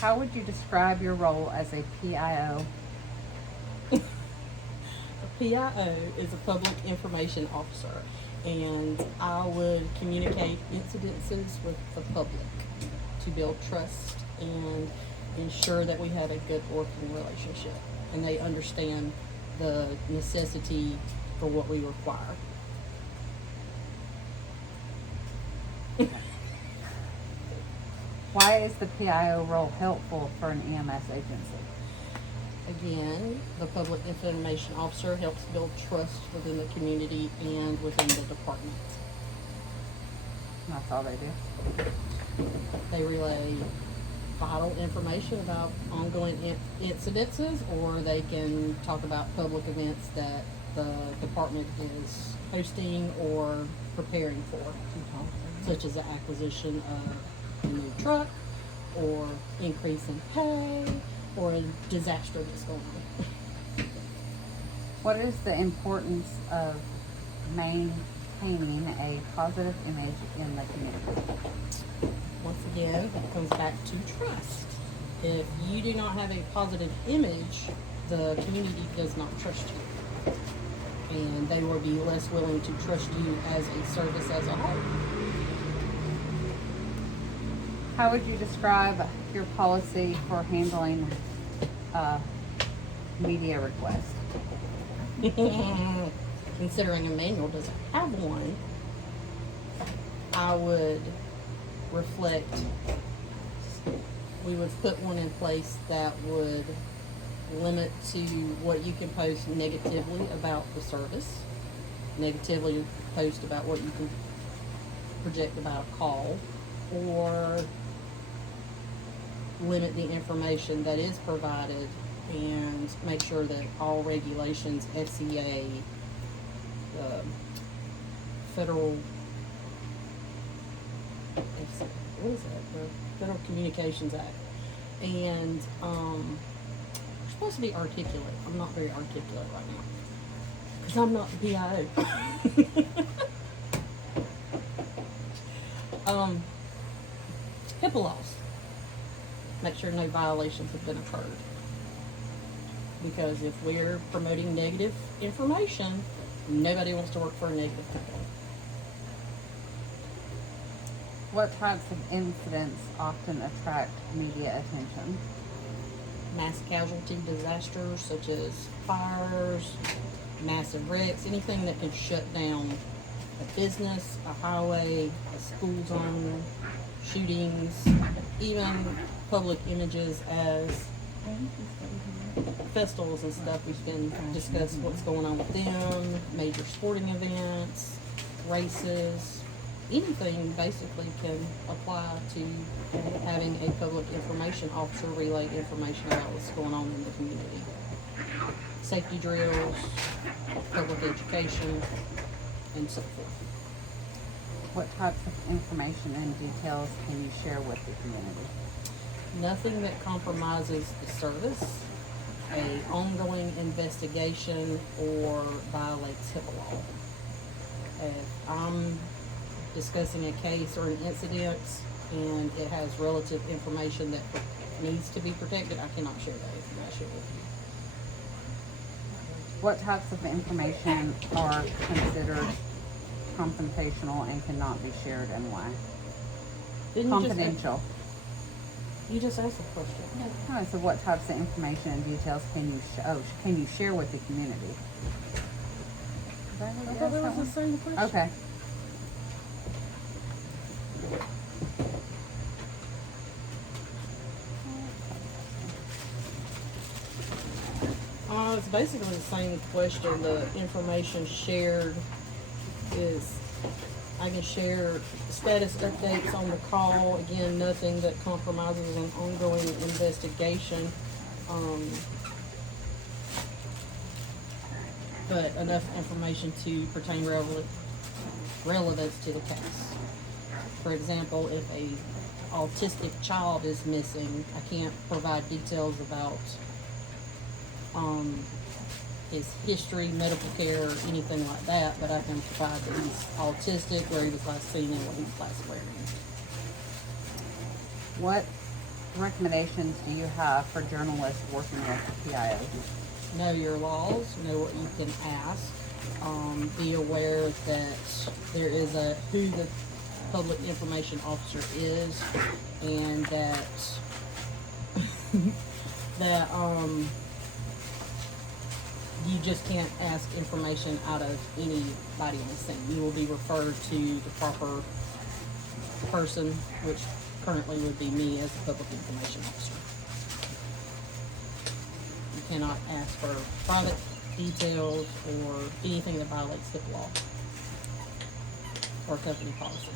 How would you describe your role as a PIO? A PIO is a public information officer, and I would communicate incidences with the public to build trust and ensure that we have a good working relationship and they understand the necessity for what we require. Why is the PIO role helpful for an EMS agency? Again, the public information officer helps build trust within the community and within the department. That's all they do. They relay vital information about ongoing incidences, or they can talk about public events that the department is hosting or preparing for, such as the acquisition of a new truck, or increase in pay, or a disaster that's going on. What is the importance of maintaining a positive image in the community? Once again, it comes back to trust. If you do not have a positive image, the community does not trust you. And they will be less willing to trust you as a service as a whole. How would you describe your policy for handling media requests? Considering Emmanuel doesn't have one, I would reflect, we would put one in place that would limit to what you can post negatively about the service, negatively post about what you can project about a call, or limit the information that is provided and make sure that all regulations, FCA, the federal, what is that? The Federal Communications Act. And you're supposed to be articulate. I'm not very articulate right now because I'm not the PIO. HIPAA laws. Make sure no violations have been occurred. Because if we're promoting negative information, nobody wants to work for a negative company. What types of incidents often attract media attention? Mass casualty disasters such as fires, massive wrecks, anything that can shut down a business, a highway, a school zone, shootings, even public images as festivals and stuff. We've been discussed what's going on with them, major sporting events, races, anything basically can apply to having a public information officer relay information about what's going on in the community. Safety drills, public education, and so forth. What types of information and details can you share with the community? Nothing that compromises the service, a ongoing investigation, or violates HIPAA law. If I'm discussing a case or an incident and it has relative information that needs to be protected, I cannot share that information with you. What types of information are considered confrontational and cannot be shared, and why? Confidential. You just asked the question. No, so what types of information and details can you share with the community? I thought that was the same question. Okay. It's basically the same question. The information shared is, I can share status updates on the call. Again, nothing that compromises an ongoing investigation. But enough information to pertain relevance to the case. For example, if a autistic child is missing, I can't provide details about his history, medical care, or anything like that, but I can provide that he's autistic, where he was last seen, and what he was last wearing. What recommendations do you have for journalists working with PIOs? Know your laws, know what you can ask. Be aware that there is who the public information officer is, and that that you just can't ask information out of anybody on the scene. You will be referred to the proper person, which currently would be me as the public information officer. You cannot ask for private details or anything that violates HIPAA law or company policy.